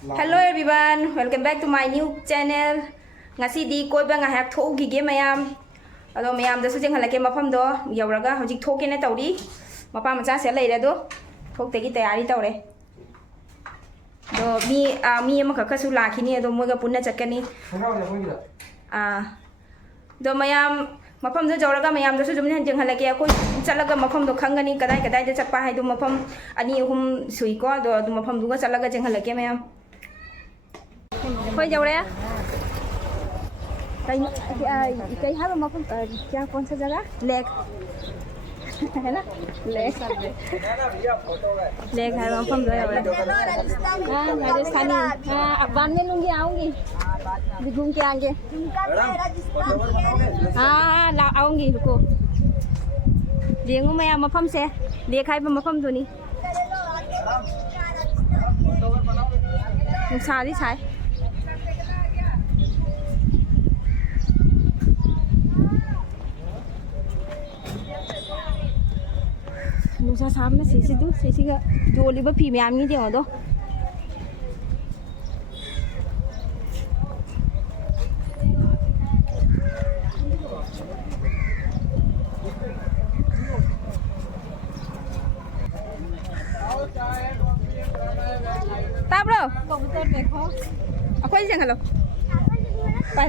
Hello everyone, welcome back to my new channel. Ngasi di koi ba ngahak thok gi ge mayam. Ado mayam da su jeng halake mafam do yauraga hojik thoke ne tawri. Mapa macha se lai re do. Thok te gi tayari tawre. Do mi ma ka su la khini do moga punna chakani. Do mayam mafam do jauraga mayam da su jumne jeng halake ko chalaga mafam do khangani kadai kadai da chakpa hai do mafam ani hum sui ko do mafam du ga chalaga jeng halake mayam. Thôi dầu đây á. Cây hát mà không क्या कौन सा जगह lake है ना lake lake है वहाँ पर गए हुए हाँ राजस्थानी हाँ अब बाद में लूँगी आऊँगी भी घूम के आएंगे हाँ ला आऊँगी रुको देखूँ मैं मफम से देखा है मफम तो नहीं सारी छाए nusa sama sisi tu sisi ka joli ba pi myam ni deng do ta bro komputer dekho akwai jeng halo pa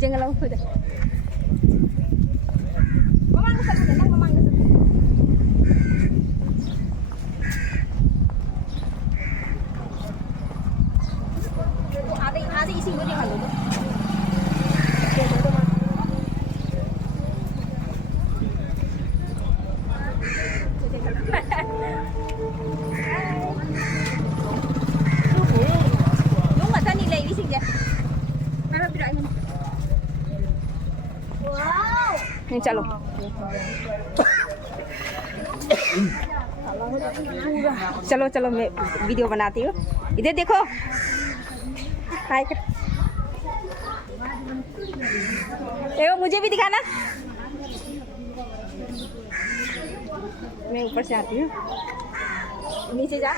jeng halo ko da mamang ka sa na mamang ka ada isi mo din halo đúng là thân đi lấy đi xin vậy hai ba birai wow nên chalo चलो चलो मैं video बनाती हूँ इधर देखो हाय कर एगो मुझे भी दिखाना मैं ऊपर से आती हूँ नीचे जा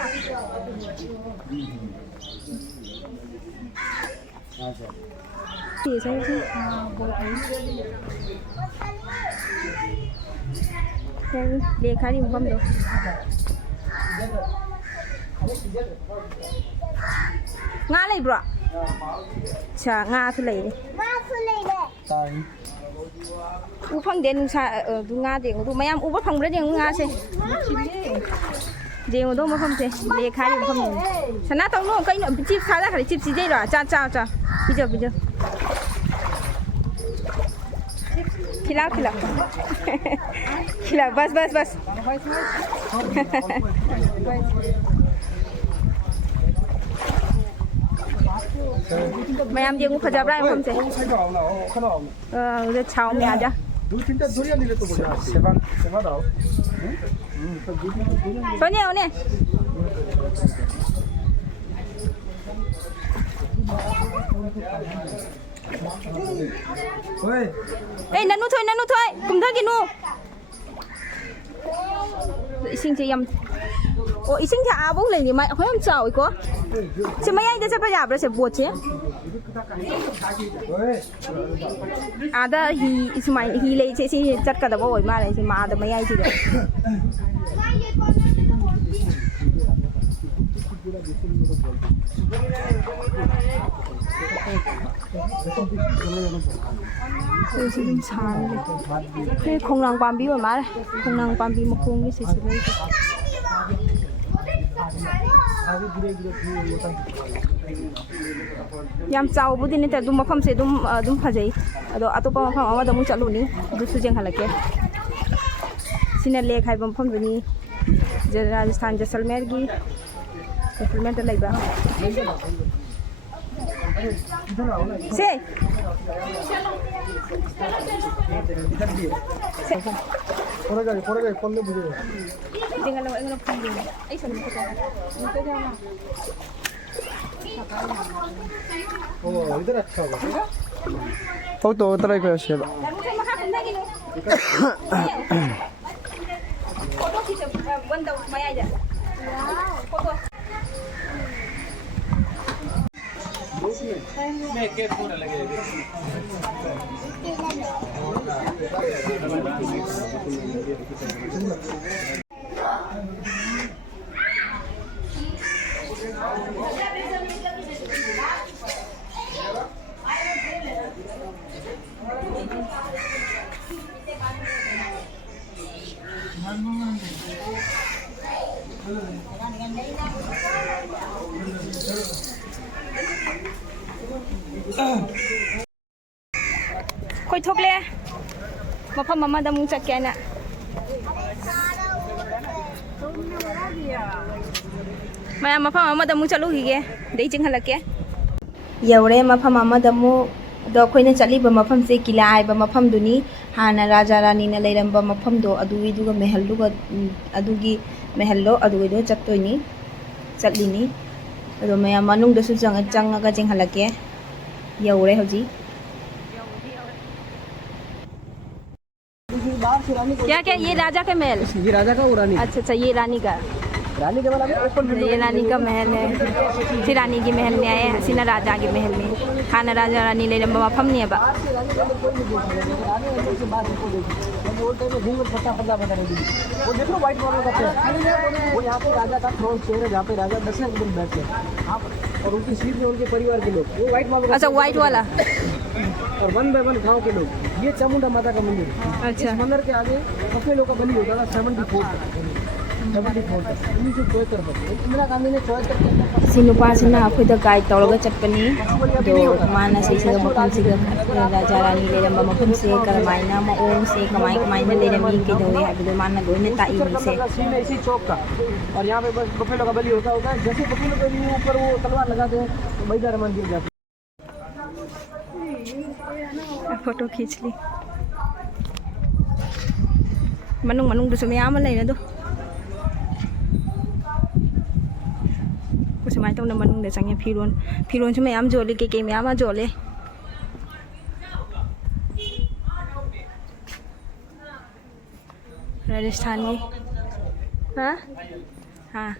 देखा नहीं हम लोग ngã này bro chả ngã thôi lấy u phong đến sa ở du ngã để du mấy em u bắt phong đấy nhưng ngã xem để đâu mà phong thế để khai điểm phong sản nát tông luôn cái nhộng chip khai ra phải chip gì đây rồi cha cha cha bây giờ खिलाओ खिलाओ बस ma'am देखो खजा रहा है हमसे उधर छाव में आ जा सोनिया उन्हें ê nanu thôi cùng thơ kì nu isin che yam o isin cha abong le ni mai khoi am chao ko che mai ai de cha pa ya bra se bo che ada hi ismai hi le che si chat ka da bo oi ma le si ma da mai ai chi de cái không năng bám bí mà má không năng bám bí mà không cái gì đấy yam chau bu din ta dum ma pham se dum phajai ado atopa ma pham ama da mu chalu ni du su jeng halake sina le khai bam pham ni Rajasthan Jaisalmer gi Jaisalmer ta laiba से पोरे पल्ले बुझे dengan lo enggak pun ai sana kita ओ इधर अच्छा होगा तो उधर ही कोई शेब photo खींचो बंद मैं आ जा फोटो कोई ठोक ले मफम मम्मा दमू चक्के ना मैं मफम मम्मा दमू चलू ही गे दे चिंग हलके यौरे मफम मम्मा दमू दो खोइने चलीब मफम से किला आइब मफम दुनी हाना राजा रानी ने लेरंब मफम दो अदुगी दुगा महल दुगा अदुगी महल लो अदुगी दो चत्तोइनी चटलिनी अदो मैं मनुंग दसु चंगा चिंग हलके यौरे हजी क्या क्या ये राजा का महल ये राजा का वो रानी अच्छा ये रानी का के वाला ये रानी का महल है फिर रानी के महल में आए हसीना राजा के महल में खाना राजा रानी ले रंबा मफम नहीं है बा वो देख लो व्हाइट मार्बल का पेड़ वो यहाँ पे राजा का थ्रोन चेयर है जहाँ पे राजा 10 दिन बैठते हैं और उनकी सीट में उनके परिवार के लोग वो व्हाइट मार्बल अच्छा व्हाइट वाला और 1 बाय 1 गाँव के लोग ये चामुंडा माता का मंदिर है अच्छा मंदिर के आगे अपने लोग का बलि होता था 74 तक 1974 तक इंदिरा गांधी ने 74 तक सिनुपासिना अखोइदा गाइड तौरगा चटपनी दो माना से मफम से राजा रानी ले रंबा मफम से करमाइना मओंग से कमाई कमाइना ले रंबी के दोए हाबिदो माना गोइने ताई से सीन है इसी चौक का और यहाँ पे बस बफेलो का बलि होता है जैसे बफेलो के ऊपर वो तलवार लगाते हैं तो बैदार मंदिर जाते फोटो खींच ली मनुंग दसु मयाम लेना दो कुछ माय तौना मनुंग दे चंगे फिरोन से मयाम जोले के मयाम जोले राजस्थान की हाँ हाँ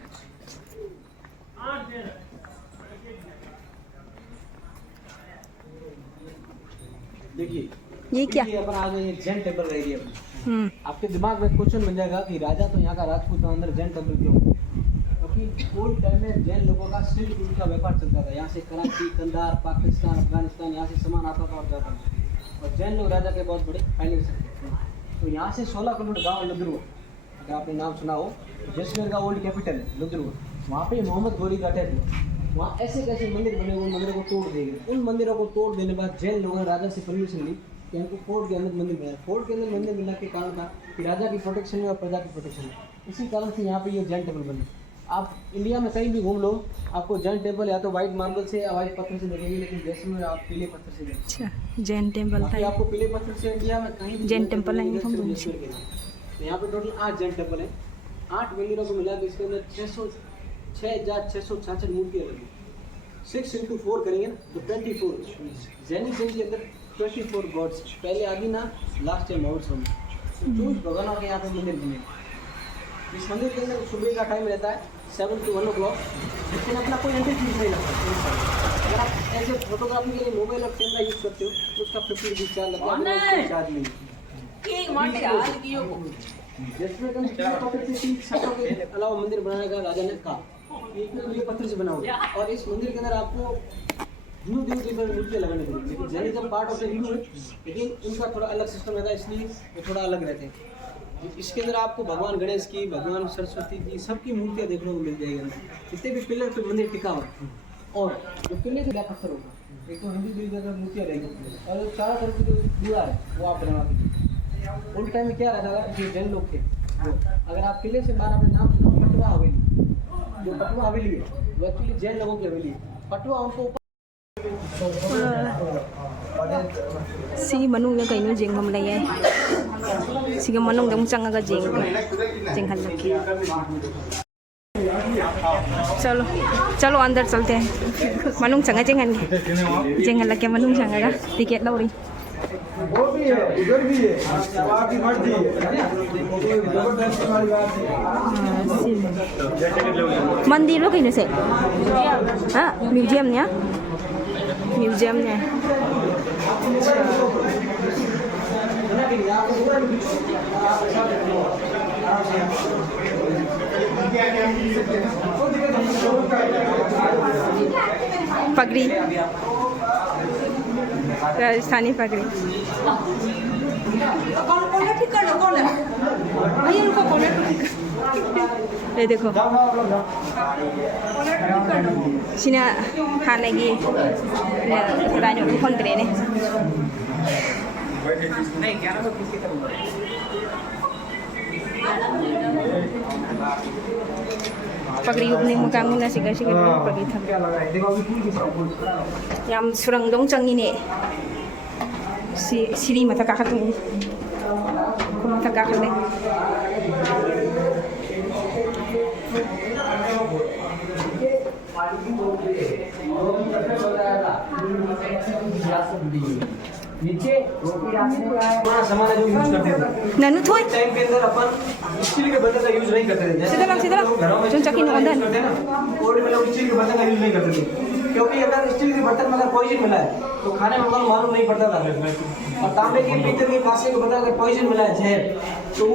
देखिए ये क्या अपन आ गए जैन टेम्पल एरिया में आपके दिमाग में क्वेश्चन बन जाएगा कि राजा तो यहाँ का राजपूत था अंदर जैन टेम्पल क्यों क्योंकि ओल्ड टाइम में जैन लोगों का सिल्क रूट का व्यापार चलता था यहाँ से कराची कंधार पाकिस्तान अफगानिस्तान यहाँ से सामान आता था और जाता था और जैन लोग राजा के बहुत बड़े फाइनेंसर थे तो यहाँ से 16 किलोमीटर गाँव लुद्रुआ अगर आपने नाम सुना हो जैसलमेर का ओल्ड कैपिटल है लुद्रुआ वहाँ पे मोहम्मद गोरी बैठे थे वहाँ ऐसे कैसे मंदिर बने हुए मंदिरों को तोड़ दिए गए उन मंदिरों को तोड़ देने के बाद जैन लोगों ने राजा से परमिशन ली कि हमको फोर्ट के अंदर मंदिर बनाया फोर्ट के अंदर मंदिर बनने के कारण था कि राजा की प्रोटेक्शन में और प्रजा की प्रोटेक्शन में इसी कारण से यहाँ पे ये जैन टेम्पल बने आप इंडिया में कहीं भी घूम लो आपको जैन टेम्पल या तो वाइट मार्बल से या वाइट पत्थर से मिलेंगे लेकिन जैसलमेर आप पीले पत्थर से मिलेंगे अच्छा जैन टेम्पल बाकी आपको पीले पत्थर से इंडिया में कहीं भी जैन टेम्पल है तो यहाँ पे टोटल 8 जैन टेम्पल है 8 मंदिरों को मिला के इसके अंदर 6,666 मूर्तियाँ लगी 6 into 4 करेंगे ना तो 24 जैनिज्म के अंदर 24 गॉड्स पहले आदि ना लास्ट टाइम और सुन तो भगवानों के यहाँ पे मंदिर बने इस मंदिर के अंदर सुबह का टाइम रहता है 7 to 1 o'clock लेकिन अपना कोई एंट्री फीस नहीं लगता अगर आप ऐसे फोटोग्राफी के लिए मोबाइल और कैमरा यूज करते हो तो उसका 50 रुपीज चार्ज लगता है चार्ज नहीं के अलावा मंदिर बनाने का राजा ने कहा ये पत्थर से बना हुआ और इस मंदिर के अंदर आपको हिंदू देवी देवता की मूर्तियाँ लगानी पड़ेगी लेकिन Jainism part of the Hindu है लेकिन उनका थोड़ा अलग सिस्टम रहता है इसलिए वो थोड़ा अलग रहते हैं इसके अंदर आपको भगवान गणेश की भगवान सरस्वती की सबकी मूर्तियाँ देखने को मिल जाएगी अंदर जितने भी पिलर पे मंदिर टिका हुआ और जो पिलर से क्या पत्थर होगा एक तो हिंदू देवी देवता की मूर्तियाँ रहेंगी और चारों तरफ की जो दीवार है वो आप बनवा दीजिए उस टाइम में क्या रहता था जो जैन लोग थे अगर आप किले से बाहर अपने नाम सुना पटवा हवेली जो पटवा हवेली है वो एक्चुअली जैन लोगों की हवेली है पटवा उनको सी मनुंग कहीं जेंगम लगे सिगम मनुंग दम चंगा जेंगल लगे चलो चलो अंदर चलते हैं मनुंग चंगा जेंगल लगे मनुंग चंगा टिकट लौरी वो भी है उधर भी है आपकी मर्जी मंदिर लो कहीं से हाँ म्यूजियम न्या म्यूजियम है पगड़ी राजस्थानी पगड़ी ये देखो सिना खाने की रानी को फोन करे ने पगड़ी उपनी मुकाम ना सिगर सिगर पगड़ी थम याम सुरंगदों चंगी ने सिरी मथा काखतुं मथा काखले नीचे रोटी रखने का बड़ा सामान जो यूज करते थे ननु थोई टाइम के अंदर अपन स्टील के बर्तन का यूज नहीं करते थे सीधा जो चकी नो अंदर और में लोग स्टील के बर्तन का यूज नहीं करते थे क्योंकि अगर स्टील के बर्तन में अगर पॉइजन मिला है तो खाने में उनको मालूम नहीं पड़ता था और तांबे के पीतल के कांसे के बर्तन अगर पॉइजन मिला है जहर तो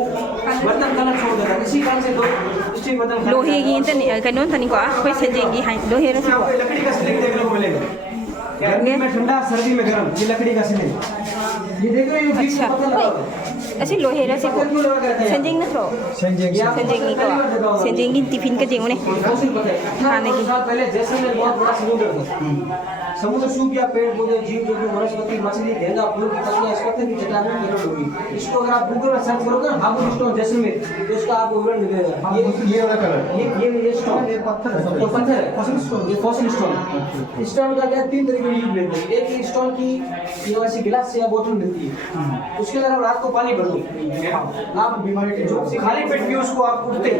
बर्तन खाना छोड़ देता है इसी कारण से लोग स्टील बर्तन लोहे की इंतन कनोन तनी को कोई सेंजेंगी हाई लोहे रे आपको लकड़ी का सिलिंग देखने को मिलेगा गर्मी में ठंडा सर्दी में गर्म ये लकड़ी का सिलिंग ये देख रहे हो अच्छा ऐसे लोहे रे से सेंजेंग ना थ्रो सेंजेंग नहीं को सेंजेंग की टिफिन का जेंगो ने खाने की पहले जैसलमेर बहुत बड़ा समुद्र था समुद्र सूख गया पेड़ पौधे जीव जंतु वनस्पति मछली गेंदा फूल की पत्तियां इस पत्थर की चट्टान में गिरल होगी इसको अगर आप गूगल में सर्च करोगे ना हाबुल स्टोन जैसलमेर तो उसका आपको विवरण मिलेगा ये वाला कलर ये स्टोन ये पत्थर है ये पत्थर है फॉसिल स्टोन ये फॉसिल स्टोन स्टोन का क्या तीन तरीके की यूज मिलती है एक स्टोन की ये वैसी गिलास या बोतल मिलती है उसके अंदर आप रात को पानी भर दो आप बीमारी के जो खाली पेट भी उसको आप उठते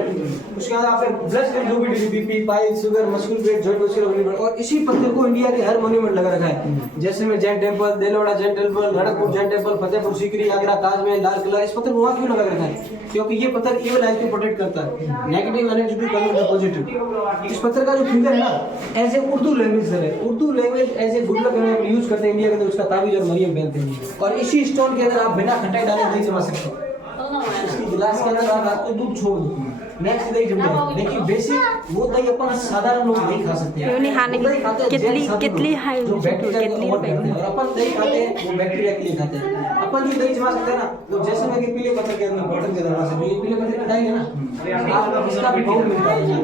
उसके अंदर आप ब्लड का जो भी बीपी पाइल शुगर मस्कुलर पेट जॉइंट मस्कुलर और इसी पत्थर को इंडिया के हर मॉन्यूमेंट लगा रखा है जैसे में Jain temple Delwara Jain temple Ladakpur Jain temple Fatehpur Sikri Agra Taj Mahal Lal Qila इस पत्थर वहाँ क्यों लगा रखा है क्योंकि ये पत्थर केवल लाइफ को प्रोटेक्ट करता है नेगेटिव एनर्जी को कन्वर्ट करता पॉजिटिव इस पत्थर का जो फिंगर है ना ऐसे उर्दू लैंग्वेज है उर्दू लैंग्वेज ऐसे गुड लक यूज करते हैं इंडिया के अंदर उसका ताबीज और मरियम पहनते हैं और इसी स्टोन के अंदर आप बिना खटाई डाले नहीं जमा सकते इसकी गिलास के अंदर आप रात को दूध छोड़ दो नेक्स्ट दही जम जाएगा लेकिन बेसिक वो दही अपन साधारण लोग नहीं खा सकते हैं यूनी हाने कितली हाई जो बैक्टीरिया को और करते हैं और अपन दही खाते हैं वो बैक्टीरिया के लिए खाते हैं अपन जो दही जमा सकते हैं ना वो जैसे में कि पीले पत्थर के अंदर बर्तन के दरवाजे से जो ये पीले पत्थर कटाई है ना आप इसका भी बहुत मिलता है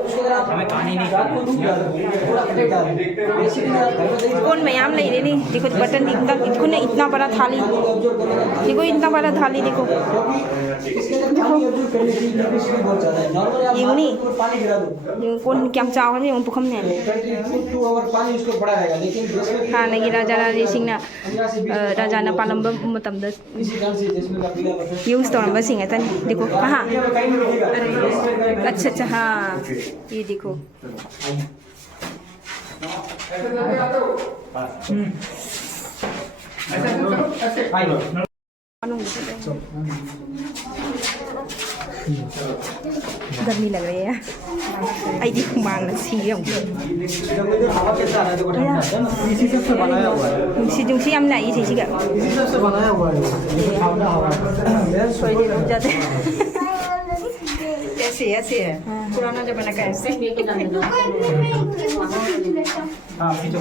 उसके अंदर आप पानी नहीं रात को दूध डालो थोड़ा खटाई डालो बेसिकली आप घर में दही कौन मयाम ले रहे नहीं देखो बटन इतना ने इतना बड़ा थाली देखो इतना बड़ा थाली देखो इसके अंदर पानी अब्जॉर्ब करने की कैपेसिटी बहुत ज्यादा है नॉर्मली आप पानी गिरा दो कौन क्या चाव है मैं पुखम ने 2 आवर पानी उसको पड़ा रहेगा लेकिन हाँ नहीं राजा रानी सिंह ना राजा ना पालम मतलब इसी कारण से जिसमें का पीला पत्थर यूज तो नंबर सिंह है देखो कहाँ अच्छा अच्छा हाँ ये देखो गर्मी लग रही है आई दी खुमांग सी हवा कैसा आ रहा है देखो ठंडा है ना इसी से बनाया हुआ है सी हम नहीं इसी का इसी से बनाया हुआ है ठंडा हवा मैं सोई दे जाते ऐसे ऐसे है पुराना जमाना का ऐसे हां खींचो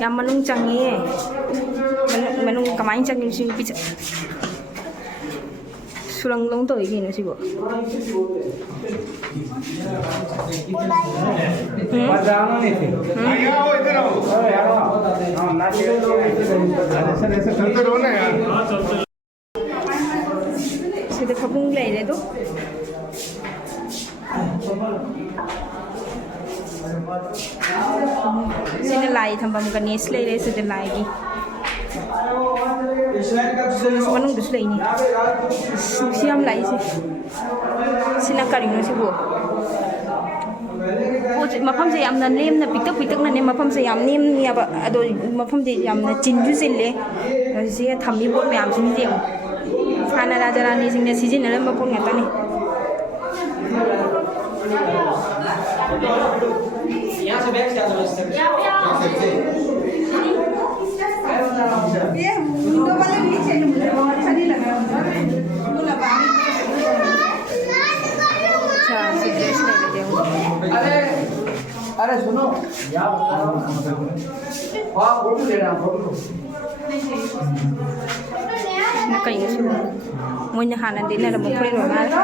या मनुंग चंगी मनुंग कमाई चंगी सिंह पिच सुरंगलों तो ही नहीं सिबो जाना नहीं थे आओ इधर आओ यार हां ना ऐसे ऐसे चलते रहो ना यार सीधे फपुंग ले ले तो सीधे लाई थंबम का नेस ले ले सीधे लाई की मनुंग दुस ले नहीं सी हम लाई से सिना करिनो सिबो मफम से यामना नेमना पितक पितकना ने मफम से याम नेम याबा अदो मफम से यामना चिंजु सिले से थम्मी बोट मयाम सिन जे हाना राजा रानी सिंह ने सिजिन नरम बोट ngata ni बैग से आता है ये विंडो वाले नीचे अच्छा नहीं लगा बोला बाहर अच्छा सिद्धेश ले लीजिए अरे अरे सुनो वाह फोटो ले रहा फोटो कहीं मुझे खाना देने लगा मुझे रोना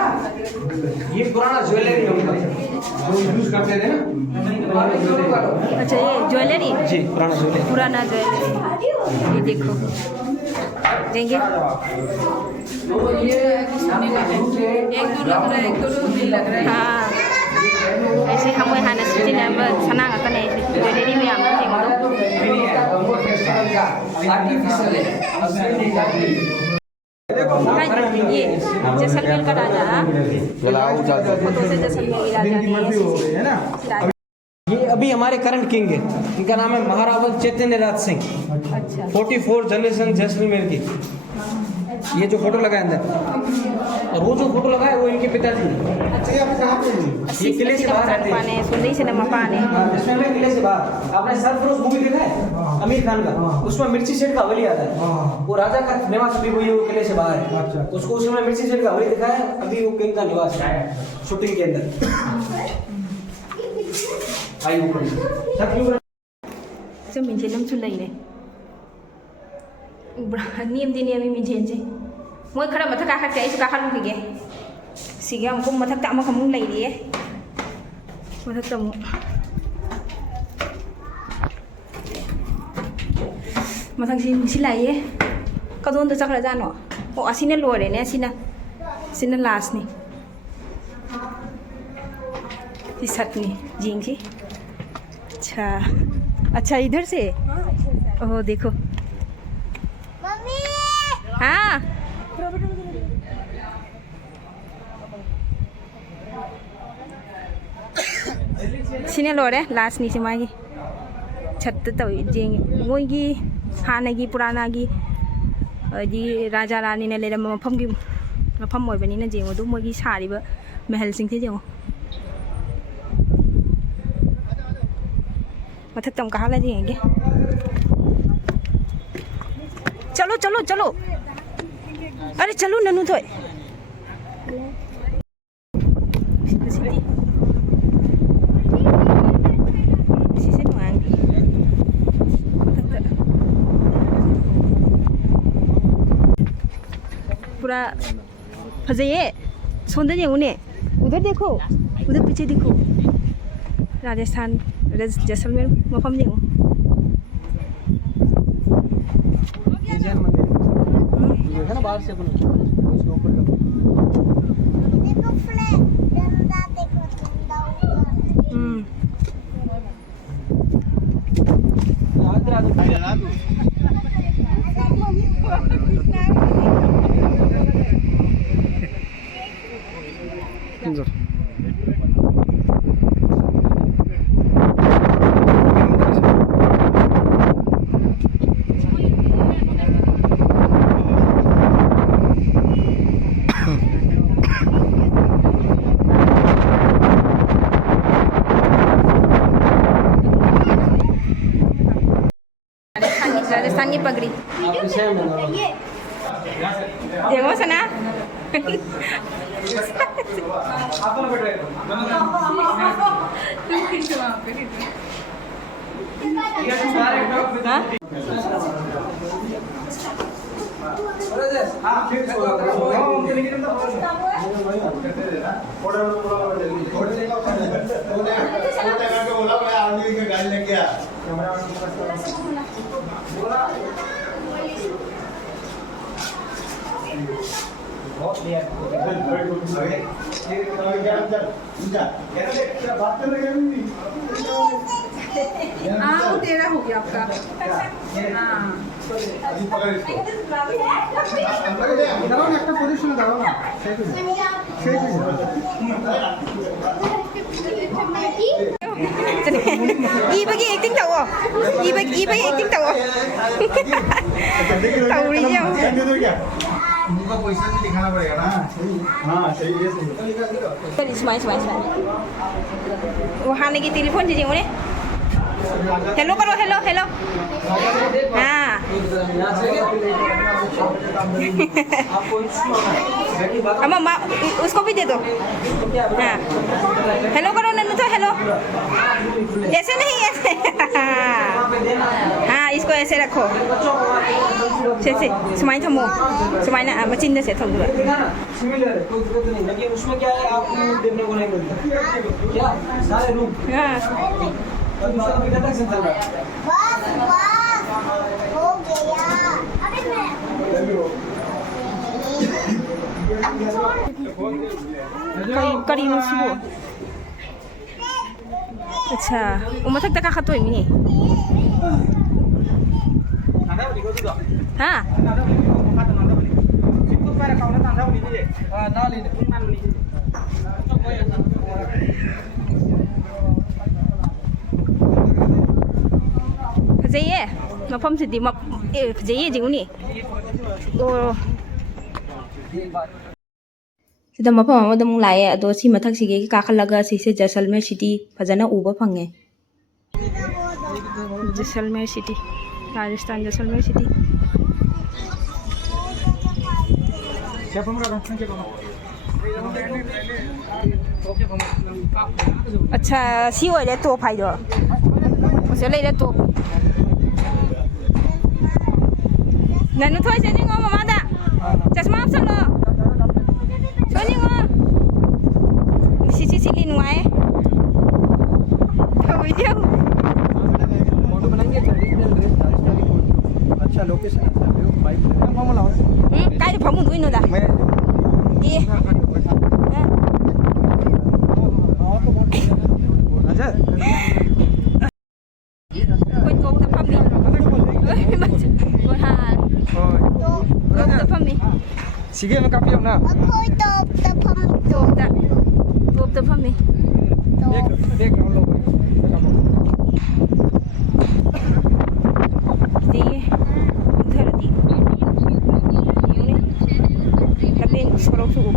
ये पुराना ज्वेलरी है उनका जो यूज करते थे ना अच्छा ये ज्वेलरी जी पुराना ज्वेलरी पुराना ज्वेलरी ये देखो देंगे तो ये एक दो लग रहा है एक दो नहीं लग रहा है हाँ ऐसे हम हाना सिजना सना का नहीं ज्वेलरी में हम आर्टिफिशियल है ये जैसलमेर का राजा फोटो से जैसलमेर की राजा है ना ये अभी हमारे करंट किंग है इनका नाम है महारावल चैतन्य राज सिंह अच्छा 44 जनरेशन जैसलमेर की ये जो फोटो लगा है अंदर और वो जो फोटो लगा है वो इनके पिताजी हैं ये किले से बाहर रहते हैं सुंदरी से नमपा ने जैसलमेर किले से बाहर आपने सरफरोश मूवी देखा है आमिर खान का उसमें मिर्ची सेठ का हवेली आता है वो राजा का निवास अभी वही वो किले से बाहर है उसको उसमें मिर्ची सेठ का हवेली दिखाया है अभी वो किंग का निवास है शूटिंग के अंदर आई ऊपर सब क्यों जो मिंजे नम चुन लई ने नियम दी नियम मिंजे जे मोय खरा मथा का खा ऐसे का खा लुगे सिगे हमको मथा ता हम लई लिए मथा तम मथा जी लाइए कदों तो चखरा जानो ओ असिने लोरे ने सिना लास्ट ने इस सटनी जींग जी अच्छा इधर से ओह देखो मम्मी हाँ सिने लोरे लास्ट नीचे मागी छत तो जेंगे मोगी हानगी पुरानागी राजा रानी ने लेरम मफम ओइबनिना जेंगो दु मोगी सारिबा महल सिंथे जेंगो मथक तम कहा लेंगे चलो चलो चलो अरे चलो ननू थोए पूरा फजाइए सोंदर उन्हें उधर देखो उधर पीछे देखो राजस्थान जैसलमेर मफम जेंगो जैन मंदिर देखा ना बाहर से अपन उसके ऊपर का देखो फ्लैग डंडा देखो डंडा ऊपर राजस्थान की पगड़ी आपके सेम है देखो सना हाँ तेरा हो गया आपका 이백이 액팅 타워. 이백이 액팅 타워. 타우리요. उनका पैसा भी दिखाना पड़ेगा ना हाँ सही है सही Tadi smile. वो हाने की टेलीफोन जी उन्हें हेलो करो, हेलो हेलो। हाँ अम्मा उसको भी दे दो। हाँ हेलो करो नन्नू, तो हेलो। ऐसे नहीं, ऐसे। हाँ इसको ऐसे रखो, से सुमाई थमो, सुमाई ना मचिन से थम दूँगा। सिमिलर है, कोई दिक्कत नहीं, लेकिन उसमें क्या है आपको देखने को नहीं मिलता क्या सारे रूम हाँ बस हो गया। अरे मैं करी नुसिबो। अच्छा मथक तक खातो मिनी। हाँ फजैये मफमसिदी फजैये जिंगुनी। सिदा मफम अमदा मुंग लाए अदो सी मथक सिगे काखलगा सिसे जैसलमेर सिटी फजना उबा फंगे। Jaisalmer city, Rajasthan Jaisalmer city. अच्छा सी ओइले तो फाइदो उसे ले तो ननु थोय सेनिंगो ममादा चश्मा आपसलो सोनिंगो सिसी सिली नुआए तो वीडियो फोटो बनाएंगे ट्रेडिशनल ड्रेस राजस्थानी फोटो। अच्छा लोकेशन अच्छा व्यू बाइक मामा लाओ काय फमु दुइनो दा मैं ए अच्छा कोई तो फमी कोई हां तो फमी सीगे में काफी ना कोई तो फमी देख हम लोग दी उधर दी यूने लपेन सरोक सुगु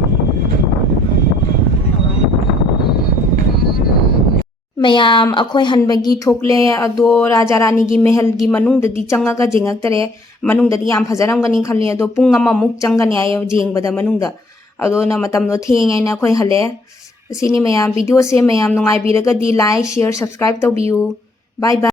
मयाम अखोय हनबगी थोकले अदो राजा रानी की महल की मनुंगददी चंगागा जेंगक्तरे मनुंगददी याम फजरमगनी खल्ले अदो पुंग अमामुक चंगने आय जेंगबदा मनुंगदा अदो न मतमनो थेंगैना अखोय हले सिनी मयाम वीडियो से मयाम नुंगाइबिरगदी लाइक शेयर सब्सक्राइब तौबियु बाय बाय।